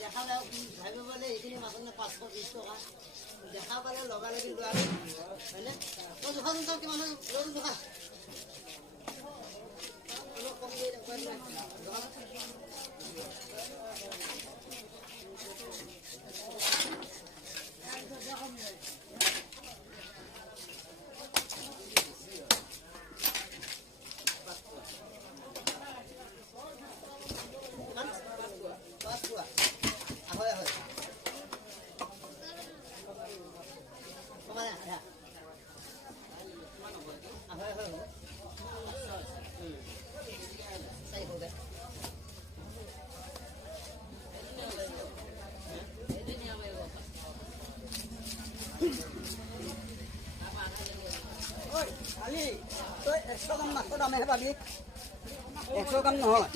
দেখা ভাবিব পালে এইখিনি মাছ 520 টকা দেখা পালে লগালগি লোৱা হয়নে জোখা কিমান জোখা অলপ কম দিয়ে Ali, tôi 100 gram mặt có đầm này hết bà đi. 100 gram nữa.